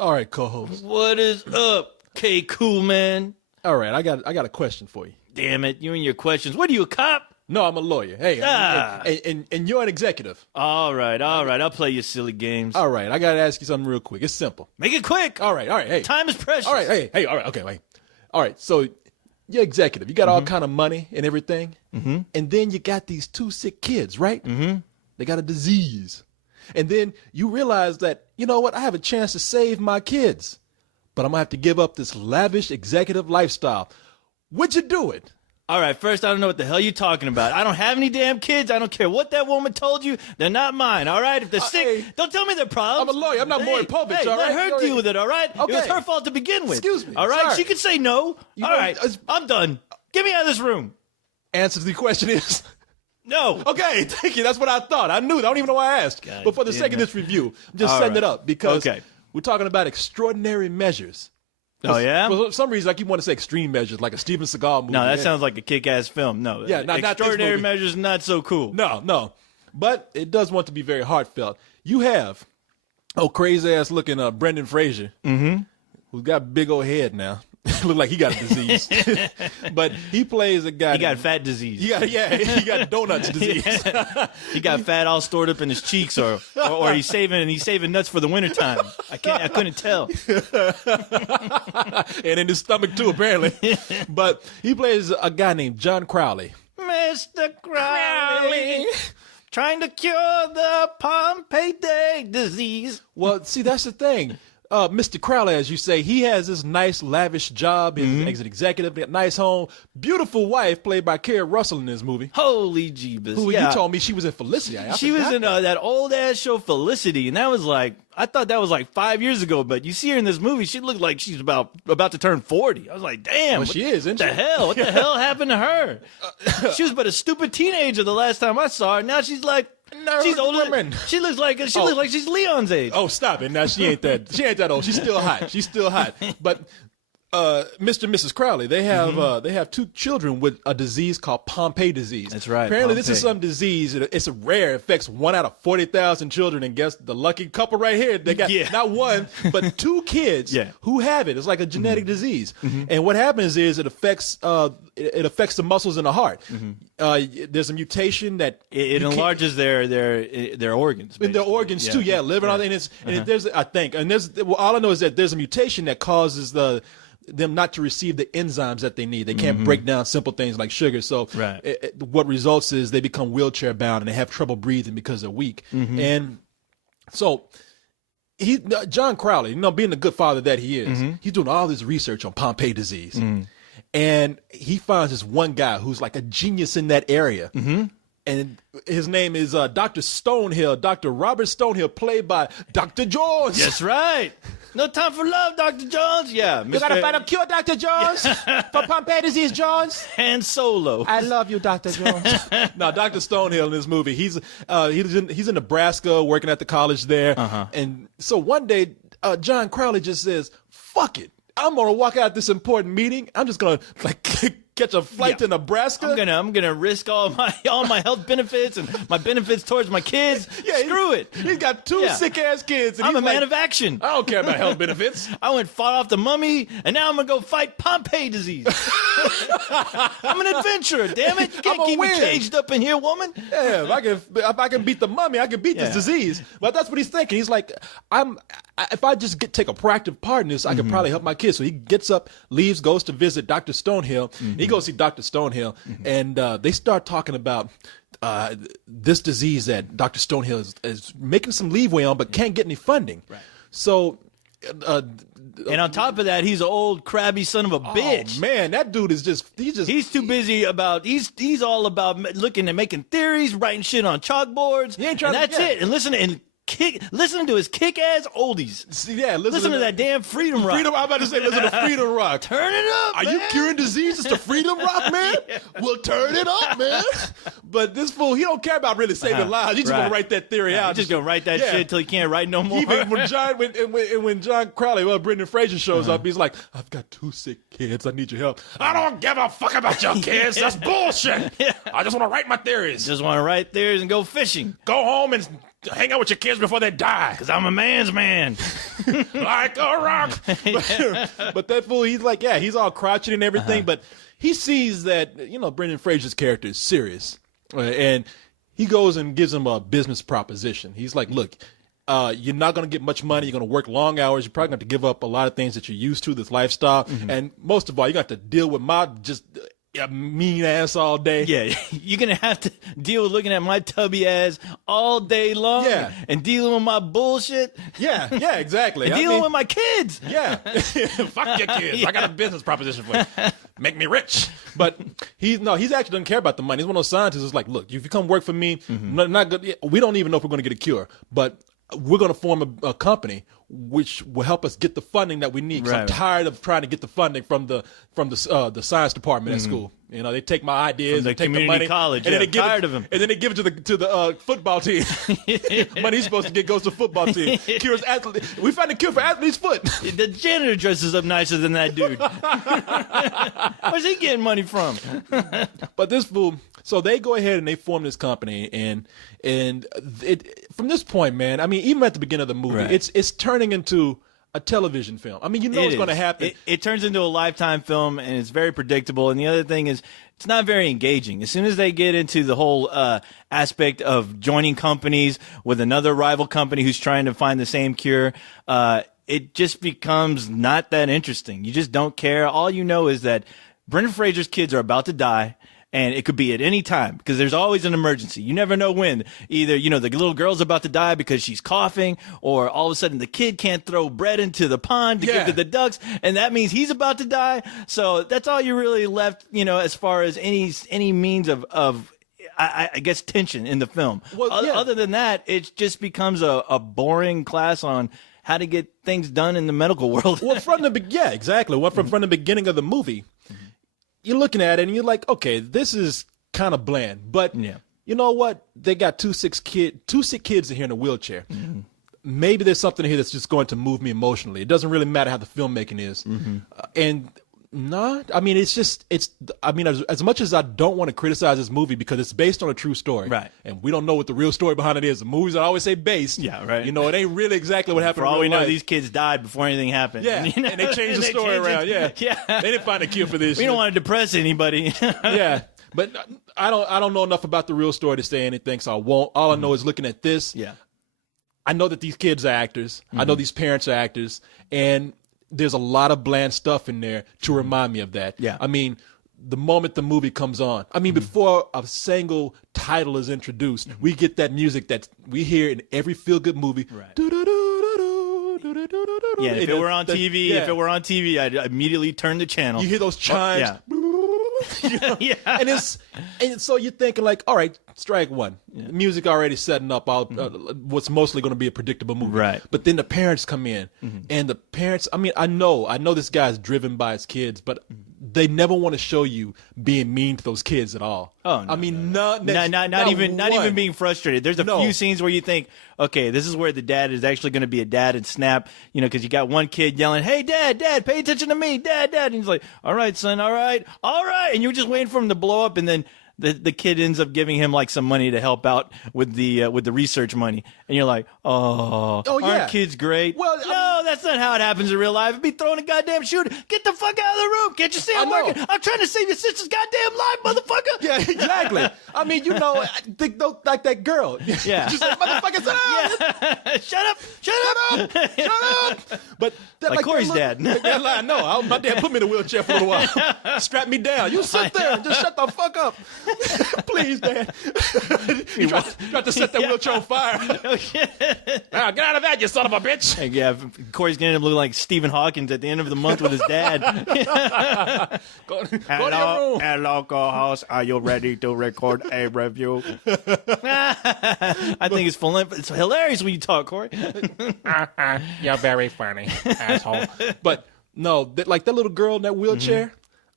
All right, co-host. What is up, K Cool Man? All right, I got a question for you. Damn it, you and your questions. What are you, a cop? No, I'm a lawyer. Hey, and you're an executive. All right. I'll play your silly games. All right, I got to ask you something real quick. It's simple. Make it quick. All right, hey. Time is precious. All right, hey, all right, okay, wait. All right, so you're executive. You got all kind of money and everything. Mm-hmm. And then you got these two sick kids, right? Mm-hmm. They got a disease. And then you realize that, you know what, I have a chance to save my kids, but I'm going to have to give up this lavish executive lifestyle. Would you do it? All right, first, I don't know what the hell you're talking about. I don't have any damn kids. I don't care what that woman told you. They're not mine, all right? If they're sick, hey, don't tell me their problems. I'm a lawyer. I'm not Maury Povich, all right? Let her deal with it, all right? Okay. It was her fault to begin with. Excuse me. All right? Sorry. She could say no. You all know, right, I'm done. Get me out of this room. Answer to the question is... No. Okay, thank you. That's what I thought. I knew. I don't even know why I asked. God but for the damn sake of it. this review, I'm just All setting right. it up because Okay. we're talking about extraordinary measures. Oh, yeah? For some reason, I keep wanting to say extreme measures, like a Steven Seagal movie. No, that Yeah. sounds like a kick-ass film. No. Yeah, not this Extraordinary movie. Measures, not so cool. No. But it does want to be very heartfelt. You have, crazy-ass looking Brendan Fraser, who's got a big old head now. Look like he got a disease. But he plays a guy. He got fat disease. He got donuts disease. He got fat all stored up in his cheeks, or he's saving nuts for the wintertime. I couldn't tell. And in his stomach too, apparently. But he plays a guy named John Crowley. Mr. Crowley, trying to cure the Pompeii disease. Well, see, that's the thing. Mr. Crowley, as you say, he has this nice, lavish job. He's an executive, got a nice home, beautiful wife, played by Kerry Russell in this movie. Holy jeebus! Who yeah. you told me she was in Felicity. She was in that old ass show Felicity, and that was like, I thought that was like 5 years ago. But you see her in this movie, she looked like she's about to turn 40. I was like, damn, Well, she is, isn't what she? the hell? What the hell happened to her? She was but a stupid teenager the last time I saw her. Now she's like, she's older. woman. She looks like she's Leon's age. Oh, stop it! Now she ain't that old. She's still hot. She's still hot. But Mr. and Mrs. Crowley, they have two children with a disease called Pompeii disease. That's right. Apparently, this is Pompeii. some disease. It's a rare. It affects 1 out of 40,000 children. And guess the lucky couple right here. They got not one, but two kids who have it. It's like a genetic disease. And what happens is it affects the muscles in the heart. There's a mutation that It enlarges their organs. in their organs too, liver and all that. And there's, I think, and all I know is that there's a mutation that causes them not to receive the enzymes that they need. They can't break down simple things like sugar. So what results is they become wheelchair bound and they have trouble breathing because they're weak. And so John Crowley, being the good father that he is, he's doing all this research on Pompeii disease. And he finds this one guy who's like a genius in that area. And his name is Dr. Stonehill, Dr. Robert Stonehill, played by Dr. Jones. That's right. No time for love, Dr. Jones. Yeah. You gotta find a cure, Dr. Jones, for Pompeii disease, Jones. Han Solo. I love you, Dr. Jones. Now, Dr. Stonehill in this movie, he's in Nebraska working at the college there. And so one day, John Crowley just says, fuck it. I'm going to walk out this important meeting. I'm just going to catch a flight to Nebraska. I'm gonna risk all my health benefits and my benefits towards my kids. Screw it. He's got two sick ass kids. And I'm he's a man of action. I don't care about health benefits. I fought off the mummy, and now I'm gonna go fight Pompeii disease. I'm an adventurer. Damn it! You can't keep me caged up in here, woman. Yeah, if I can beat the mummy, I can beat this disease. But that's what he's thinking. He's like, if I just take a proactive part in this, I could probably help my kids. So he gets up, leaves, goes to visit Dr. Stonehill. He goes see Dr. Stonehill, and they start talking about this disease that Dr. Stonehill is making some leeway on, but can't get any funding. Right. So, and on top of that, he's an old crabby son of a bitch. Oh man, that dude is he's too busy about he's all about looking and making theories, writing shit on chalkboards. He ain't trying and that's it. And listening to his kick-ass oldies. Listen to that damn Freedom Rock. I'm about to say, listen to Freedom Rock. Turn it up, Are man. you curing diseases to Freedom Rock, man? We'll turn it up, man. But this fool, he don't care about really saving lives. He just want to write that theory out. He's just going to write that shit until he can't write no more. Even when John Crowley, Brendan Fraser shows up, he's like, I've got two sick kids. I need your help. I don't give a fuck about your kids. That's bullshit. I just want to write my theories. Just want to write theories and go fishing. Go home and hang out with your kids before they die. Because I'm a man's man. Like a rock. But that fool, he's like, yeah, he's all crotchety and everything, but he sees that, Brendan Fraser's character is serious. And he goes and gives him a business proposition. He's like, look, you're not going to get much money. You're going to work long hours. You're probably going to give up a lot of things that you're used to, this lifestyle. And most of all, you're going to have to deal with my just mean ass all day. Yeah, you're going to have to deal with looking at my tubby ass all day long. Yeah. And dealing with my bullshit. Yeah, exactly. And dealing with my kids. Yeah. Fuck your kids. Yeah. I got a business proposition for you. Make me rich. But he actually doesn't care about the money. He's one of those scientists who's like, look, if you come work for me, not good, we don't even know if we're going to get a cure, but we're going to form a company which will help us get the funding that we need. Because I'm tired of trying to get the funding from the science department at school. They take my ideas, they take the money, college, and then they give tired it, of them. and then they give it to the football team. Money he's supposed to get goes to the football team. Cures athletes. We find a cure for athlete's foot. The janitor dresses up nicer than that dude. Where's he getting money from? But this fool. So they go ahead and they form this company, and from this point, man, I mean, even at the beginning of the movie, it's turning into a television film. I mean, what's going to happen. It turns into a Lifetime film, and it's very predictable. And the other thing is, it's not very engaging. As soon as they get into the whole aspect of joining companies with another rival company who's trying to find the same cure, it just becomes not that interesting. You just don't care. All you know is that Brendan Fraser's kids are about to die. And it could be at any time because there's always an emergency. You never know when. Either, the little girl's about to die because she's coughing, or all of a sudden the kid can't throw bread into the pond to give to the ducks, and that means he's about to die. So that's all you're really left, as far as any means of I guess tension in the film. Well, Other than that, it just becomes a boring class on how to get things done in the medical world. Well, from the from the beginning of the movie. You're looking at it and you're like, okay, this is kind of bland, but you know what? They got two sick kids in here in a wheelchair. Maybe there's something here that's just going to move me emotionally. It doesn't really matter how the filmmaking is. I mean, as much as I don't want to criticize this movie because it's based on a true story, right? And we don't know what the real story behind it is. The movies, I always say based. Yeah, right. It ain't really exactly what happened. For all we know, life. These kids died before anything happened. Yeah, and they changed the story around. Yeah, they didn't find a cure for this. We don't want to depress anybody. Yeah, but I don't know enough about the real story to say anything, so I won't. All I know is looking at this. Yeah, I know that these kids are actors. I know these parents are actors, and there's a lot of bland stuff in there to remind me of that. Yeah. I mean, the moment the movie comes on, before a single title is introduced, we get that music that we hear in every feel-good movie. Right. Yeah, if it were on TV, I'd immediately turn the channel. You hear those chimes. And so you're thinking like, all right, strike one. Music already setting up what's mostly going to be a predictable movie. Right. But then the parents come in, and the parents. I mean, I know this guy's driven by his kids, but they never want to show you being mean to those kids at all. Oh, no, I mean, not even being frustrated. There's a few scenes where you think, okay, this is where the dad is actually going to be a dad and snap, because you got one kid yelling, "Hey, dad, pay attention to me, dad," and he's like, "All right, son, all right," and you're just waiting for him to blow up, and then the kid ends up giving him like some money to help out with the research money, and you're like, aren't kids great? Well, no, that's not how it happens in real life. It'd be throwing a goddamn shooter. Get the fuck out of the room! Can't you see I'm working? I'm trying to save your sister's goddamn life, motherfucker. Yeah, exactly. I mean, like that girl. Yeah, just like, motherfucker, shut up! Shut up! But that, like Korey's dad. No, my dad put me in a wheelchair for a little while, strapped me down. You sit there and just shut the fuck up. Please, Dad. You tried to set that wheelchair on fire. Now, get out of that, you son of a bitch. Hey, yeah, Korey's getting him look like Stephen Hawkins at the end of the month with his dad. Go to your room. Hello, co-host. Are you ready to record a review? I think it's hilarious when you talk, Korey. You're very funny, asshole. But no, like that little girl in that wheelchair.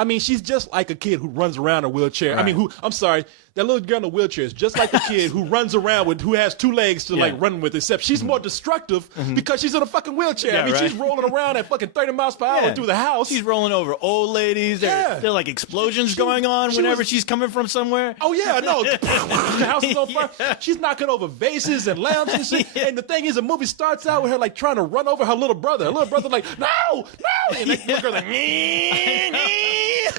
I mean, she's just like a kid who runs around in a wheelchair. Right. I mean, I'm sorry, that little girl in the wheelchair is just like the kid who runs around who has 2 legs to like run with, except she's more destructive because she's in a fucking wheelchair. Yeah, I mean, right. she's rolling around at fucking 30 miles per hour through the house. She's rolling over old ladies. There are like explosions going on whenever she's coming from somewhere. Oh yeah, no, the house is on fire. Yeah. She's knocking over vases and lamps and shit. And the thing is, the movie starts out with her like trying to run over her little brother. Her little brother like, no, and that little girl like,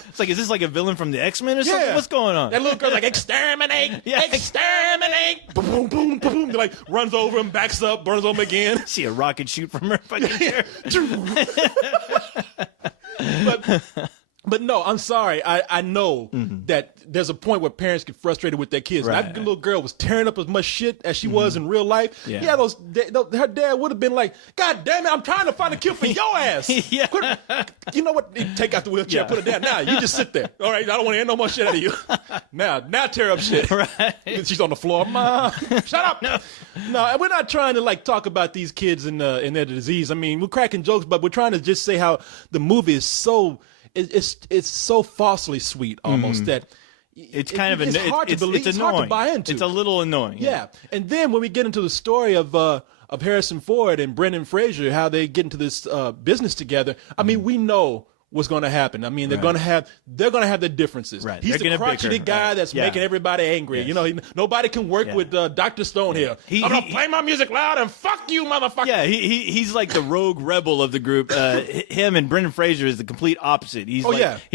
it's like, is this like a villain from the X-Men or something? What's going on? That little girl like, exterminate, exterminate, boom, boom, boom, boom, boom. Like runs over him, backs up, burns him again. See a rocket shoot from her fucking chair. But no, I'm sorry. I know that there's a point where parents get frustrated with their kids. Right. That little girl was tearing up as much shit as she was in real life. Yeah. Her dad would have been like, God damn it, I'm trying to find a cure for your ass. You know what? Take out the wheelchair, put it down. Now, you just sit there. All right, I don't want to hear no more shit out of you. Now tear up shit. Right. She's on the floor. Mom, shut up. No, and we're not trying to like talk about these kids and their disease. I mean, we're cracking jokes, but we're trying to just say how the movie is so... It's so falsely sweet almost that it's kind of it's hard to believe. It's hard to buy into. It's a little annoying. Yeah. And then when we get into the story of Harrison Ford and Brendan Fraser, how they get into this business together, I mean, we know what's going to happen. I mean, they're going to have their differences. Right. He's the crotchety guy that's making everybody angry. Yes. You know, nobody can work with Dr. Stone here. I'm going to play my music loud and fuck you, motherfucker. Yeah, he's like the rogue rebel of the group. Him and Brendan Fraser is the complete opposite. He's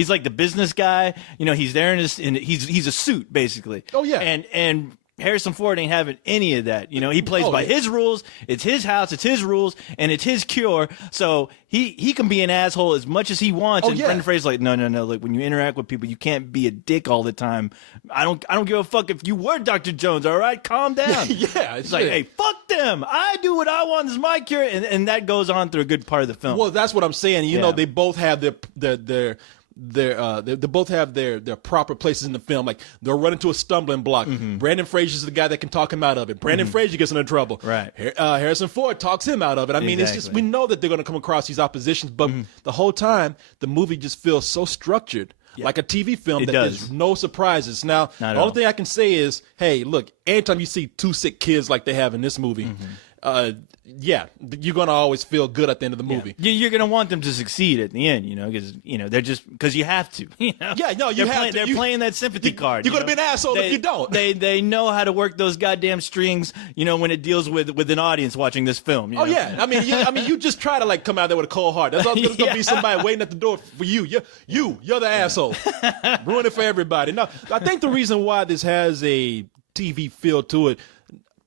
like the business guy. You know, he's there he's a suit basically. Oh yeah. And Harrison Ford ain't having any of that. You know, he plays by his rules. It's his house. It's his rules, and it's his cure. So he can be an asshole as much as he wants. And Brendan Fraser's like, no. Look, when you interact with people, you can't be a dick all the time. I don't give a fuck if you were Dr. Jones. All right, calm down. It's like, hey, fuck them. I do what I want. This is my cure, and that goes on through a good part of the film. Well, that's what I'm saying. You know, they both have their they both have their proper places in the film. Like they'll run into a stumbling block. Brandon Fraser's the guy that can talk him out of it. Brandon Fraser gets into trouble. Right. Harrison Ford talks him out of it. I mean, it's just we know that they're going to come across these oppositions, but the whole time the movie just feels so structured. Like a TV film there's no surprises. Now, the only thing I can say is, hey, look, anytime you see 2 sick kids like they have in this movie, you're going to always feel good at the end of the movie. You're going to want them to succeed at the end, you know, because they're just because you have to. You know? Yeah, no, you have to. They're playing that sympathy card. You're going to be an asshole if you don't. They know how to work those goddamn strings, you know, when it deals with an audience watching this film. You know? Yeah, I mean, you just try to like come out there with a cold heart. That's always going to be somebody waiting at the door for you. You're the asshole. Ruin it for everybody. No, I think the reason why this has a TV feel to it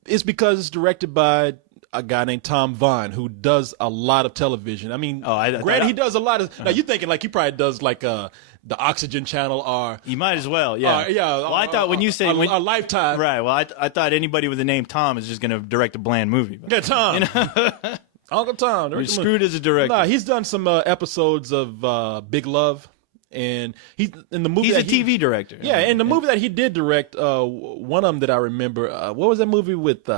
is because it's directed by a guy named Tom Vaughn, who does a lot of television. I mean, granted, he does a lot of. Now you're thinking like he probably does like the Oxygen Channel or he might as well, yeah. Well, I thought when you said a Lifetime, right? Well, I thought anybody with the name Tom is just going to direct a bland movie. Yeah, Tom. You know? Uncle Tom. You're screwed as a director. Nah, he's done some episodes of Big Love. And he's in the movie. He's a TV director. Yeah, and the movie that he did direct, one of them that I remember. What was that movie with?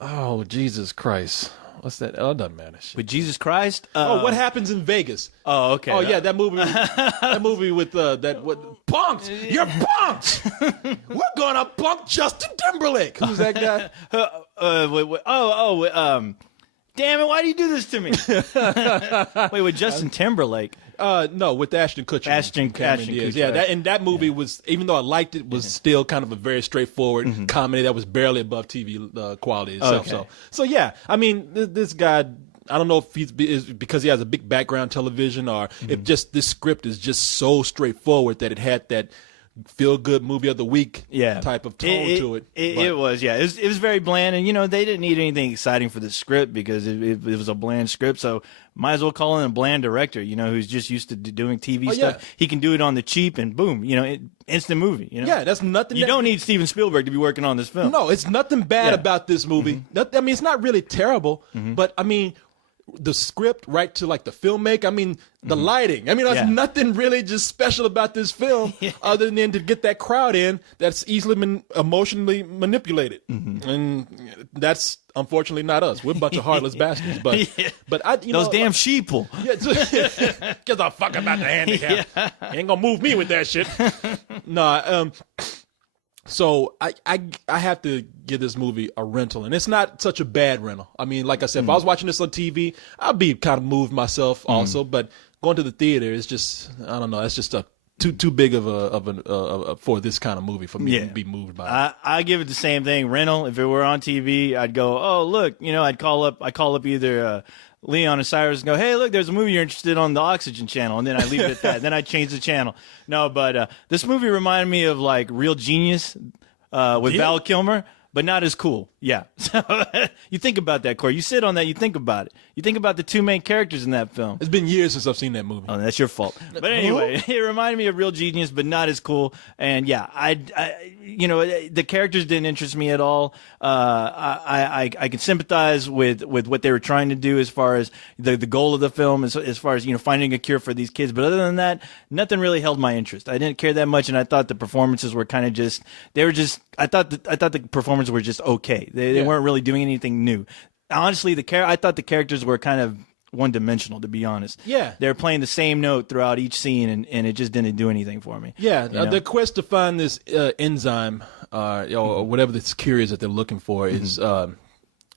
Oh, Jesus Christ! What's that? Oh, it doesn't matter. Shit. With Jesus Christ? What happens in Vegas? Oh, okay. Oh, yeah, that movie. That movie with punks. You're punks. We're gonna punk Justin Timberlake. Who's that guy? Damn it! Why do you do this to me? Wait, with Justin Timberlake? No, with Ashton Kutcher. Ashton Kutcher. Yeah, that movie was, even though I liked it, was still kind of a very straightforward comedy that was barely above TV quality itself. Okay. So yeah, I mean, this guy, I don't know if is because he has a big background television or if just this script is just so straightforward that it had that feel good movie of the week type of tone to it. It was very bland, and you know they didn't need anything exciting for the script because it was a bland script, so might as well call in a bland director, you know, who's just used to doing TV stuff. Yeah. He can do it on the cheap, and boom, you know, instant movie. You know? Yeah, that's nothing. You don't need Steven Spielberg to be working on this film. No, it's nothing bad about this movie. I mean, it's not really terrible, but I mean, the script right to like the filmmaker. I mean, the lighting. I mean, there's nothing really just special about this film other than to get that crowd in that's easily emotionally manipulated. And that's unfortunately not us. We're a bunch of heartless bastards. But those damn sheeple. Give a fuck about the handicap. You ain't gonna move me with that shit. No. So I have to give this movie a rental, and it's not such a bad rental. I mean, like I said, if I was watching this on TV, I'd be kind of moved myself also. But going to the theater is just, I don't know, that's just a too big of a for this kind of movie for me to be moved by. I give it the same thing. Rental. If it were on TV, I'd go, oh look, I'd call up either Leon and Cyrus and go, hey, look, there's a movie you're interested on the Oxygen channel, and then I leave it at that. Then I change the channel. No, but this movie reminded me of like Real Genius with Val Kilmer, but not as cool. Yeah. So you think about that, Corey. You sit on that. You think about it. You think about the two main characters in that film. It's been years since I've seen that movie. Oh, that's your fault. But anyway, it reminded me of Real Genius, but not as cool. And yeah, the characters didn't interest me at all. I can sympathize with what they were trying to do as far as the goal of the film, as far as finding a cure for these kids. But other than that, nothing really held my interest. I didn't care that much, and I thought the performances were kind of I thought the performances were just okay. They weren't really doing anything new. Honestly, I thought the characters were kind of one-dimensional, to be honest. Yeah. They were playing the same note throughout each scene, and it just didn't do anything for me. Yeah, the quest to find this enzyme or whatever this cure is that they're looking for is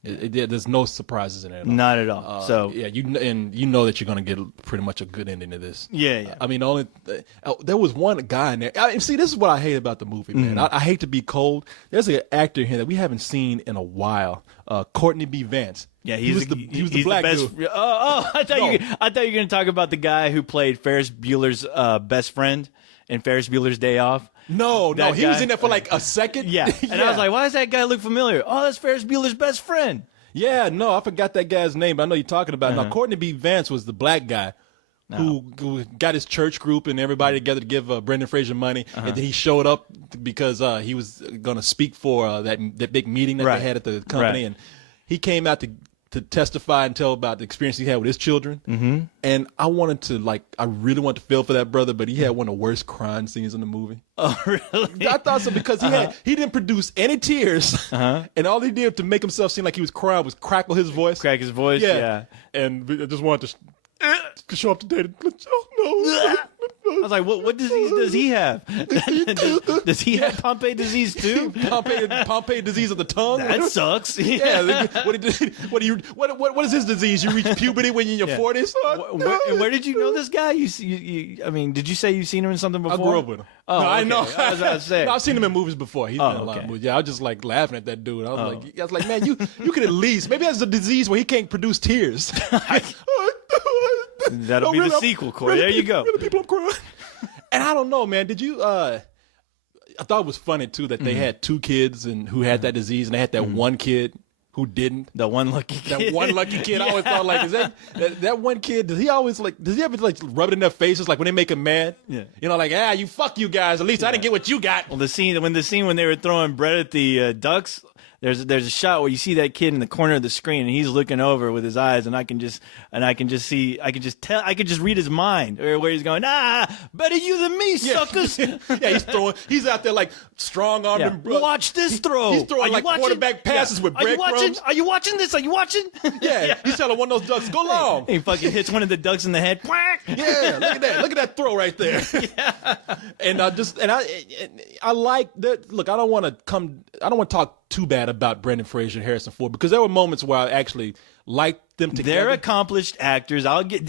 there's no surprises in it at all. Not at all. So yeah, you know that you're going to get pretty much a good ending to this. Yeah. I mean, there was one guy in there. See, this is what I hate about the movie, man. I hate to be cold. There's an actor here that we haven't seen in a while, Courtney B. Vance. Yeah, he was the black best. dude. I thought you were going to talk about the guy who played Ferris Bueller's best friend in Ferris Bueller's Day Off. No, he was in there for like a second. Yeah, and I was like, why does that guy look familiar? Oh, that's Ferris Bueller's best friend. Yeah, no, I forgot that guy's name, but I know you're talking about. Now, Courtney B. Vance was the black guy who got his church group and everybody together to give Brendan Fraser money, and then he showed up because he was going to speak for that big meeting that they had at the company, and he came out to testify and tell about the experience he had with his children. And I really wanted to feel for that brother, but he had one of the worst crying scenes in the movie. Oh, really? I thought so because he didn't produce any tears, and all he did to make himself seem like he was crying was crack his voice. Yeah. And I just wanted to show up today. Oh no. I was like, what disease does he have? Does he have Pompe disease too? Pompe disease of the tongue? That sucks. Yeah. What is his disease? You reach puberty when you're in your 40s? Where did you know this guy? I mean, did you say you've seen him in something before? I grew up with him. Oh, no, okay. I know. I was about to say. No, I've seen him in movies before. He's been in a lot of movies. Yeah, I was just like laughing at that dude. I was like, man, you could at least, maybe that's a disease where he can't produce tears. That'll be the sequel, Corey. There you go. People are crying. And I don't know, man. Did you? I thought it was funny too that they had two kids and who had that disease, and they had that one kid who didn't. The one lucky kid. That one lucky kid. I always thought, like, is that one kid? Does he ever like rub it in their faces, like when they make him mad? Yeah. Like, fuck you guys. At least I didn't get what you got. Well, the scene when they were throwing bread at the ducks. There's a shot where you see that kid in the corner of the screen and he's looking over with his eyes, and I can just read his mind where he's going, better you than me, suckers. He's out there like strong armed and watch this throw. He's throwing like quarterback passes with breadcrumbs. Are you watching this? Are you watching? Yeah. He's telling one of those ducks, go long. He fucking hits one of the ducks in the head. Yeah, look at that throw right there. And I like that. Look, I don't want to talk too bad about Brendan Fraser and Harrison Ford, because there were moments where I actually liked them together. They're accomplished actors. I'll get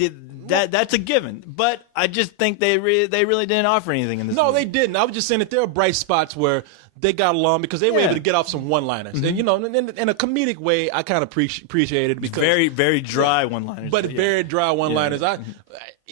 that. That's a given. But I just think they really didn't offer anything in this movie. No, they didn't. I was just saying that there are bright spots where they got along because they were able to get off some one-liners. And, in a comedic way, I kind of appreciated it because very, very dry one-liners. But very dry one-liners. Yeah.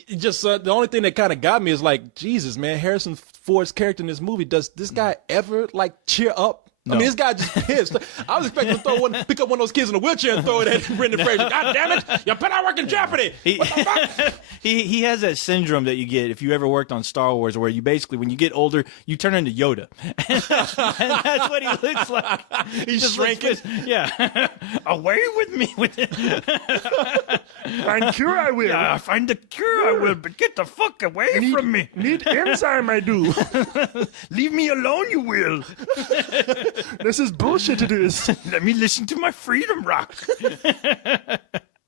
The only thing that kind of got me is like, Jesus, man, Harrison Ford's character in this movie, does this guy ever like cheer up? No. I mean, this guy just pissed. I was expecting to pick up one of those kids in a wheelchair and throw it at Brendan Fraser. God damn it! You put our work in jeopardy. What the fuck? He has that syndrome that you get if you ever worked on Star Wars, where you basically, when you get older, you turn into Yoda, and that's what he looks like. He's shrinking. Yeah, away with me with it. Find cure I will. Yeah, find the cure I will, but get the fuck away from me. Need enzyme I do. Leave me alone, you will. This is bullshit, it is. Let me listen to my freedom rock.